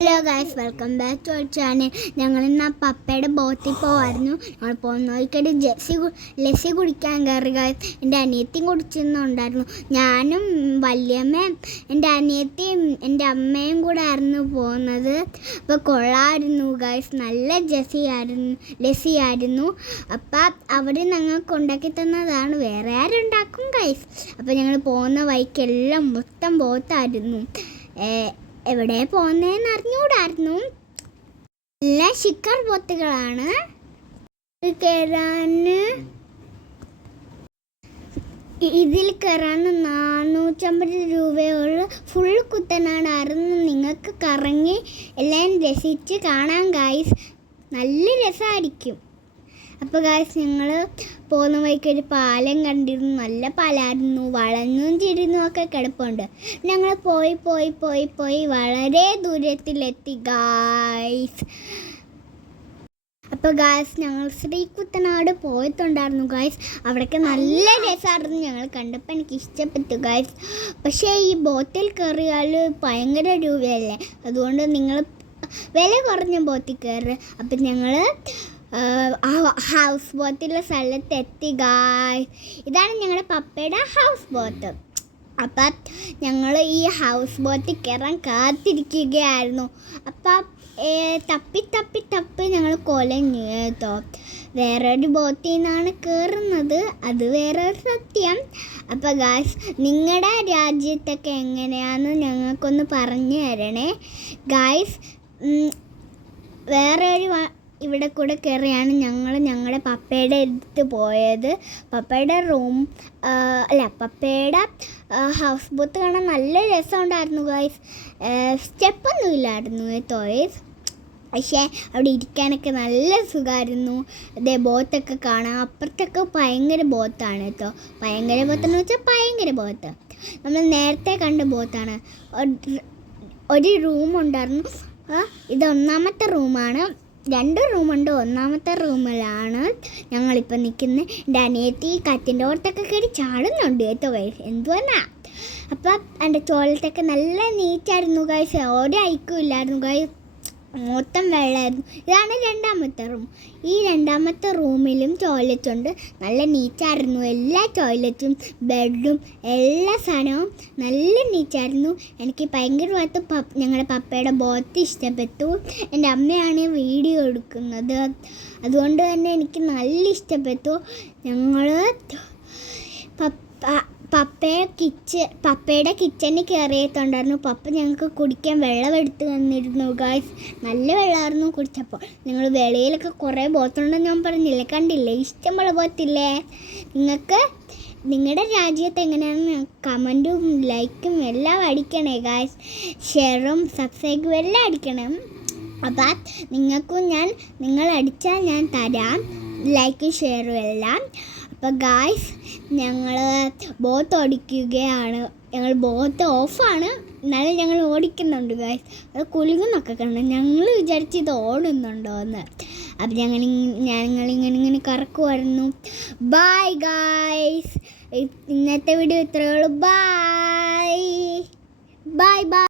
Hello guys welcome back to channel ഞങ്ങൾ ഇന്ന് പപ്പയുടെ ബോത്തിൽ പോവായിരുന്നു. ഞങ്ങൾ പോകുന്ന വഴിക്കൊരു ജെസ്സി ലസ്സി കുടിക്കാൻ കയറി. ഗായ്സ് എന്റെ അനിയത്തിയും കുടിച്ചിരുന്നുണ്ടായിരുന്നു. ഞാനും വല്യമ്മയും എന്റെ അനിയത്തിയും എന്റെ അമ്മയും കൂടെ ആയിരുന്നു പോകുന്നത് അപ്പോൾ കൊള്ളായിരുന്നു ഗായ്സ് നല്ല ജെസ്സി ആയിരുന്നു ലസ്സി ആയിരുന്നു. അപ്പം അവർ ഞങ്ങൾക്ക് ഉണ്ടാക്കി തന്നതാണ്. വേറെ ആരുണ്ടാക്കും ഗായ്സ് അപ്പോൾ ഞങ്ങൾ പോകുന്ന വഴിക്കെല്ലാം മൊത്തം ബോത്തായിരുന്നു എവിടെ പോകുന്നതെന്ന് അറിഞ്ഞുകൂടായിരുന്നു നല്ല ശിക്കർ ബോത്തുകളാണ് ഇത് കയറാന് ഇതിൽ കയറാൻ നാനൂറ്റമ്പത് രൂപയുള്ള ഫുൾ കുത്തനാടായിരുന്നു നിങ്ങൾക്ക് കറങ്ങി എല്ലാം രസിച്ച് കാണാൻ ഗായ്സ് നല്ല രസമായിരിക്കും അപ്പോൾ ഗായ്സ് ഞങ്ങൾ പോകുന്ന വഴിക്ക് ഒരു പാലം കണ്ടിരുന്നു. നല്ല പാലായിരുന്നു. വളഞ്ഞും ചിരിഞ്ഞും ഒക്കെ കിടപ്പുണ്ട്. ഞങ്ങൾ പോയി പോയി പോയി പോയി വളരെ ദൂരത്തിലെത്തി ഗായ്സ് അപ്പോൾ ഗായ്സ് ഞങ്ങൾ ശ്രീകുത്തനാട് പോയിട്ടുണ്ടായിരുന്നു ഗായ്സ് അവിടെയൊക്കെ നല്ല രസമായിരുന്നു ഞങ്ങൾ കണ്ടപ്പോൾ എനിക്ക് ഇഷ്ടപ്പെട്ടു ഗായ്സ് പക്ഷേ ഈ ബോട്ടിൽ കയറിയാൽ ഭയങ്കര രൂപയല്ലേ? അതുകൊണ്ട് നിങ്ങൾ വില കുറഞ്ഞ ബോട്ടിൽ കയറുക അപ്പം ഞങ്ങൾ ഹൗസ് ബോട്ടിലെ സ്ഥലത്ത് എത്തി ഗായ് ഇതാണ് ഞങ്ങളുടെ പപ്പയുടെ ഹൗസ് ബോട്ട് അപ്പം ഞങ്ങൾ ഈ ഹൗസ് ബോട്ടിൽ കയറാൻ കാത്തിരിക്കുകയായിരുന്നു. അപ്പം തപ്പി തപ്പി തപ്പി ഞങ്ങൾ കൊലഞ്ഞു കേട്ടോ വേറൊരു ബോട്ടിൽ നിന്നാണ് കയറുന്നത് അത് വേറൊരു സത്യം. അപ്പം ഗായ്സ് നിങ്ങളുടെ രാജ്യത്തൊക്കെ എങ്ങനെയാണെന്ന് ഞങ്ങൾക്കൊന്ന് പറഞ്ഞു തരണേ. ഗായ്സ് വേറൊരു ഇവിടെ കൂടെ കയറിയാണ് ഞങ്ങൾ ഞങ്ങളുടെ പപ്പയുടെ അടുത്ത് പോയത്. പപ്പയുടെ റൂം അല്ല പപ്പയുടെ ഹൗസ് ബോട്ട് കാണാൻ നല്ല രസമുണ്ടായിരുന്നു ഗോയ്സ് സ്റ്റെപ്പൊന്നും ഇല്ലായിരുന്നു ഗൈസ് പക്ഷേ അവിടെ ഇരിക്കാനൊക്കെ നല്ല സുഖമായിരുന്നു അതേ ബോത്തൊക്കെ കാണാം. അപ്പുറത്തൊക്കെ ഭയങ്കര ബോത്താണ് കേട്ടോ. ഭയങ്കര ബോത്തെന്ന് വെച്ചാൽ ഭയങ്കര ബോത്ത് നമ്മൾ നേരത്തെ കണ്ട ബോത്താണ് ഒരു- റൂമുണ്ടായിരുന്നു ഇത് ഒന്നാമത്തെ റൂമാണ് രണ്ട് റൂമുണ്ട്. ഒന്നാമത്തെ റൂമിലാണ് ഞങ്ങളിപ്പോൾ നിൽക്കുന്നത് എന്റെ അനിയത്തി കാറ്റിന്റെ ഓർത്തൊക്കെ കയറി ചാടുന്നുണ്ട് കേട്ടോ ഗൈസ് എന്തുവന്നാ? അപ്പം എന്റെ ചോലത്തൊക്കെ നല്ല നീറ്റായിരുന്നു ഗൈസ് ഒരു ഐക്കും ഇല്ലായിരുന്നു ഗൈസ് മൊത്തം വെള്ളമായിരുന്നു ഇതാണ് രണ്ടാമത്തെ റൂം ഈ രണ്ടാമത്തെ റൂമിലും ടോയ്ലറ്റ് ഉണ്ട്. നല്ല നീറ്റായിരുന്നു. എല്ലാ ടോയ്ലറ്റും ബെഡും എല്ലാ സാധനവും നല്ല നീറ്റായിരുന്നു. എനിക്ക് ഭയങ്കരമായിട്ട് പപ്പ ഞങ്ങളുടെ പപ്പയുടെ ബോത്ത് ഇഷ്ടപ്പെട്ടു. എന്റെ അമ്മയാണ് വീഡിയോ എടുക്കുന്നത്. അതുകൊണ്ട് തന്നെ എനിക്ക് നല്ല ഇഷ്ടപ്പെട്ടു. ഞങ്ങൾ പപ്പ പപ്പയെ കിച്ച പപ്പയുടെ കിച്ചണിൽ കയറിയിട്ടുണ്ടായിരുന്നു പപ്പ ഞങ്ങൾക്ക് കുടിക്കാൻ വെള്ളം എടുത്ത് തന്നിരുന്നു ഗായ്സ് നല്ല വെള്ളമായിരുന്നു കുടിച്ചപ്പോൾ. നിങ്ങൾ വെളിയിലൊക്കെ കുറേ ബോത്തുണ്ടെന്ന് ഞാൻ പറഞ്ഞില്ലേ? കണ്ടില്ലേ? ഇഷ്ടമുള്ള ബോത്തില്ലേ നിങ്ങൾക്ക് നിങ്ങളുടെ രാജ്യത്ത് എങ്ങനെയാണെന്ന് കമന്റും ലൈക്കും എല്ലാം അടിക്കണേ ഗായ്സ് ഷെയറും സബ്സ്ക്രൈബും എല്ലാം അടിക്കണം. അപ്പം നിങ്ങൾക്കും ഞാൻ നിങ്ങൾ അടിച്ചാൽ ഞാൻ തരാം. ലൈക്കും ഷെയറും എല്ലാം. അപ്പോൾ ഗായ്സ് ഞങ്ങൾ ബോത്ത് ഓടിക്കുകയാണ്. ഞങ്ങൾ ബോട്ട് ഓഫാണ് എന്നാലും ഞങ്ങൾ ഓടിക്കുന്നുണ്ട് ഗായ്സ് അത് കുലുങ്ങുന്നൊക്കെ കണ്ടു ഞങ്ങൾ വിചാരിച്ച് ഇത് ഓടുന്നുണ്ടോ എന്ന്. അപ്പം ഞങ്ങൾ ഞങ്ങളിങ്ങനെ ഇങ്ങനെ കറക്കുമായിരുന്നു ബായ് ഗായ്സ് ഇന്നത്തെ വീഡിയോ ഇത്രയേ ഉള്ളൂ. Bye bye bye